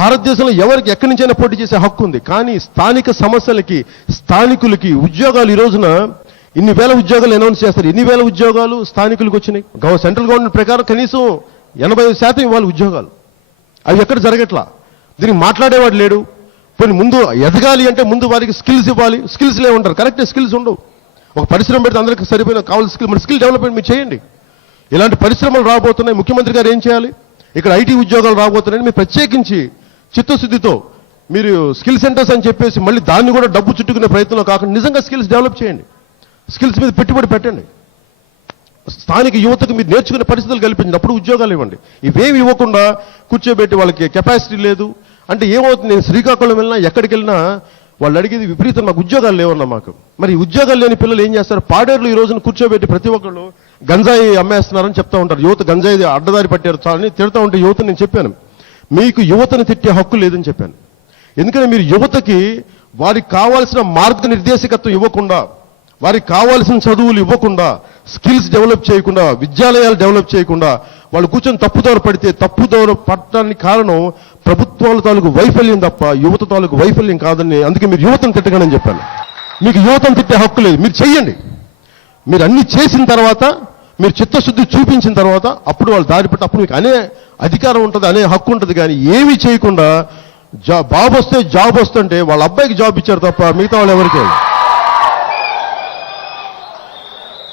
భారతదేశంలో ఎవరికి ఎక్కడి నుంచైనా పోటీ చేసే హక్కు ఉంది. కానీ స్థానిక సమస్యలకి, స్థానికులకి ఉద్యోగాలు ఈ రోజున ఇన్ని వేల ఉద్యోగాలు అనౌన్స్ చేస్తారు. ఇన్ని వేల ఉద్యోగాలు స్థానికులకు వచ్చినాయి. సెంట్రల్ గవర్నమెంట్ ప్రకారం కనీసం 85% ఇవ్వాలి ఉద్యోగాలు. అవి ఎక్కడ జరగట్లా. దీనికి మాట్లాడేవాడు లేడు. పోనీ ముందు ఎదగాలి అంటే ముందు వారికి స్కిల్స్ ఇవ్వాలి. స్కిల్స్ లేవుంటారు, కరెక్ట్ స్కిల్స్ ఉండవు. ఒక పరిశ్రమ పెడితే అందరికీ సరిపోయిన కావాల్సిన స్కిల్, మరి స్కిల్ డెవలప్మెంట్ మీరు చేయండి. ఇలాంటి పరిశ్రమలు రాబోతున్నాయి. ముఖ్యమంత్రి గారు ఏం చేయాలి? ఇక్కడ ఐటీ ఉద్యోగాలు రాబోతున్నాయని మీరు ప్రత్యేకించి చిత్తశుద్ధితో మీరు స్కిల్ సెంటర్స్ అని చెప్పేసి మళ్ళీ దాన్ని కూడా డబ్బు చుట్టుకునే ప్రయత్నంలో కాకుండా నిజంగా స్కిల్స్ డెవలప్ చేయండి. స్కిల్స్ మీద పెట్టుబడి పెట్టండి. స్థానిక యువతకు మీరు నేర్చుకునే పరిస్థితులు కల్పించండి. అప్పుడు ఉద్యోగాలు ఇవ్వండి. ఇవేమి ఇవ్వకుండా కూర్చోబెట్టి వాళ్ళకి కెపాసిటీ లేదు అంటే ఏమవుతుంది? నేను శ్రీకాకుళం వెళ్ళినా ఎక్కడికి వెళ్ళినా వాళ్ళు అడిగేది విపరీతం, మాకు ఉద్యోగాలు లేవన్నా మాకు. మరి ఉద్యోగాలు లేని పిల్లలు ఏం చేస్తారు? పాడేరులో ఈ రోజున కూర్చోబెట్టి ప్రతి ఒక్కళ్ళు గంజాయి అమ్మేస్తున్నారని చెప్తా ఉంటారు. యువత గంజాయి అడ్డదారి పట్టారు చాలని తిడతా ఉంటే యువత నేను చెప్పాను, మీకు యువతను తిట్టే హక్కు లేదని చెప్పాను. ఎందుకంటే మీరు యువతకి వారికి కావాల్సిన మార్గనిర్దేశకత్వం ఇవ్వకుండా, వారికి కావాల్సిన చదువులు ఇవ్వకుండా, స్కిల్స్ డెవలప్ చేయకుండా, విద్యాలయాలు డెవలప్ చేయకుండా వాళ్ళు కూర్చొని తప్పుదోవ పడితే తప్పుదోవ పట్టడానికి కారణం ప్రభుత్వాల తాలూకు వైఫల్యం తప్ప యువత తాలూకు వైఫల్యం కాదని. అందుకే మీరు యువతను తిట్టగానని చెప్పాను. మీకు యువతను తిట్టే హక్కు లేదు. మీరు చెయ్యండి. మీరు అన్ని చేసిన తర్వాత, మీరు చిత్తశుద్ధి చూపించిన తర్వాత అప్పుడు వాళ్ళు దారి పట్టి అప్పుడు మీకు అనే అధికారం ఉంటుంది, అనే హక్కు ఉంటుంది. కానీ ఏమీ చేయకుండా బాబు వస్తే జాబ్ వస్తుంటే వాళ్ళ అబ్బాయికి జాబ్ ఇచ్చారు తప్ప మిగతా వాళ్ళు ఎవరికి.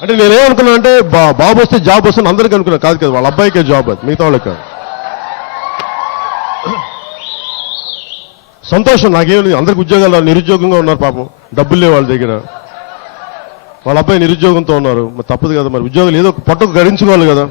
అంటే నేనేమనుకున్నా అంటే బాబు వస్తే జాబ్ వస్తుంది అందరికీ అనుకున్నా. కాదు కదా, వాళ్ళ అబ్బాయికే జాబ్, అది మిగతా వాళ్ళకి కాదు. సంతోషం నాకేమి, అందరికి ఉద్యోగాలు, నిరుద్యోగంగా ఉన్నారు పాపం, డబ్బులు లేవు వాళ్ళ దగ్గర. వాళ్ళ అబ్బాయి నిరుద్యోగంతో ఉన్నారు. మరి తప్పదు కదా, మరి ఉద్యోగాలు ఏదో పొట్టకు గడించుకోవాలి కదా.